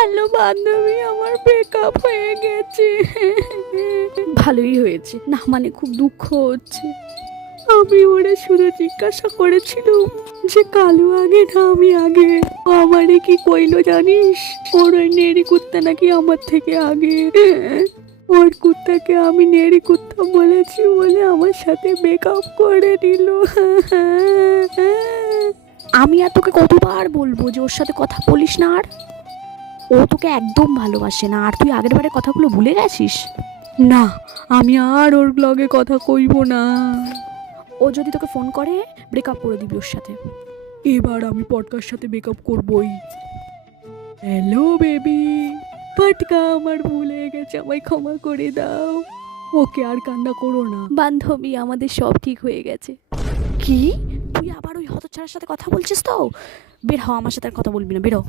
Hello বান্ধবী, আমার breakup হয়ে গেছে। ভালোই হয়েছে না, মানে খুব দুঃখ হচ্ছে। আমি ওরা শুধু জিজ্ঞাসা করেছিলাম যে কালু আগে না আমি আগে। ও আমারে কি কইলো জানিস? ওর ওই নেড়ি কুত্তা নাকি আমার থেকে আগে। ওর কুত্তাকে আমি নেড়ি কুত্তা বলেছি বলে আমার সাথে ব্রেকআপ করে দিল। আমি আর তোকে কতবার বলবো যে ওর সাথে কথা বলিস না, আর ও তোকে একদম ভালোবাসে না। আর তুই আগের বারে কথাগুলো ভুলে গেছিস? না, আমি আর ওর ব্লগে কথা কইব না। ও যদি তোকে ফোন করে ব্রেকআপ করে দিবি ওর সাথে। এবার আমি পটকার সাথে ব্রেকআপ করবই। হ্যালো বেবি, পটকা আমার ভুল হয়ে গেছে, আমায় ক্ষমা করে দাও। ওকে আর কান্না করো না বান্ধবী, আমাদের সব ঠিক হয়ে গেছে। কি? তুই আবার ওই হতচ্ছাড়ার সাথে কথা বলছিস? তো বের হ, আমার সাথে আর কথা বলবি না, বেরো।